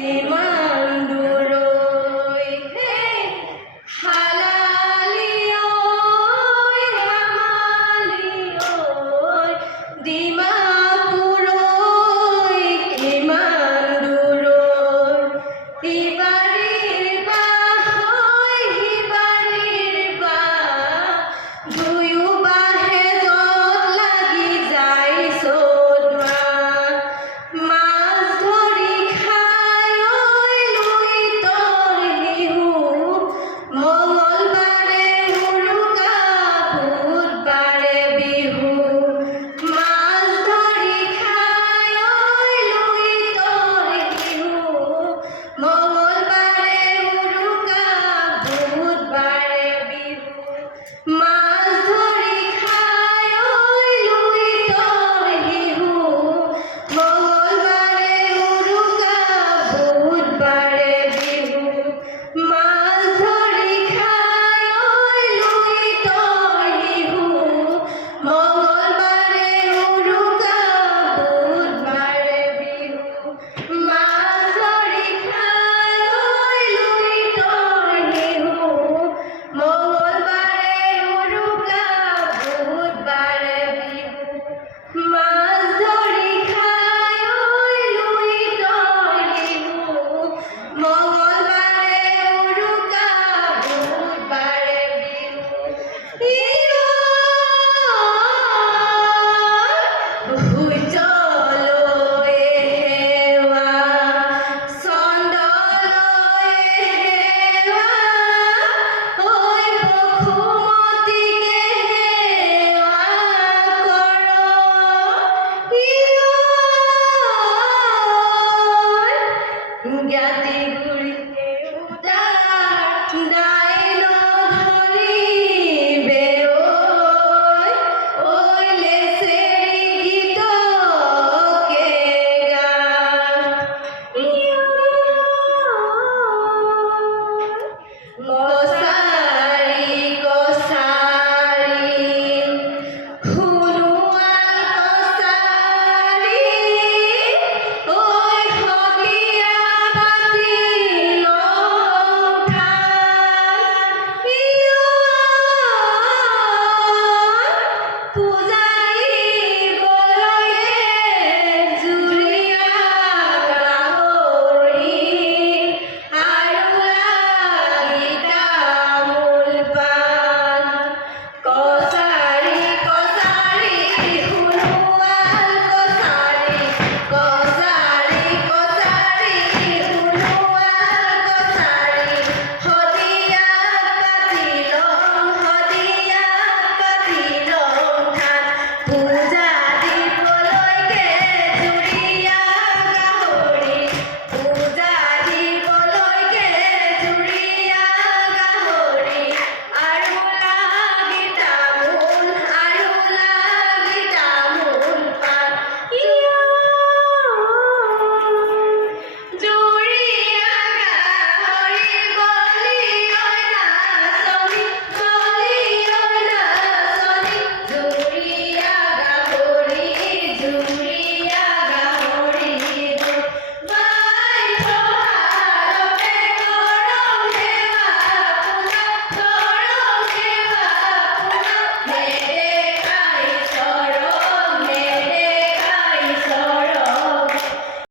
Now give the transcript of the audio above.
ইমান দূৰৈ হে হালালি ঐ হামালি ঐ ডিমাপুৰৈ কিমান দূৰৈ ইবাৰীৰ বাহ সিবাৰীৰ বাহ দুয়ো বাহে য'ত লাগি যায় চ'দোৱা মাছ ধৰি খাই ঐ লুইতৰ শিহু মঙলবাৰে উৰুকা বুধবাৰে বিহু মাছ ধৰি খাই ঐ লুইতৰ শিহু মঙলবাৰে উৰুকা বুধবাৰে বিহু মাছ ধৰি খাই ঐ লুইতৰ শিহু মঙলবাৰে উৰুকা বুধবাৰে বিহু মাছ ধৰি খাই ঐ লুইতৰ শিহু মঙলবাৰে উৰুকা বুধবাৰে বিহু মাছ ধৰি খাই ঐ লুইতৰ শিহু মঙলবাৰে উৰুকা বুধবাৰে বিহু মাছ ধৰি খাই ঐ লুইতৰ শিহু মঙলবাৰে উৰুকা বুধবাৰে বিহু ভুজলৈ হেৱা চন্দলৈ হেৱা ঐ বসুমতীকে হেৱা কৰ জ্ঞাতি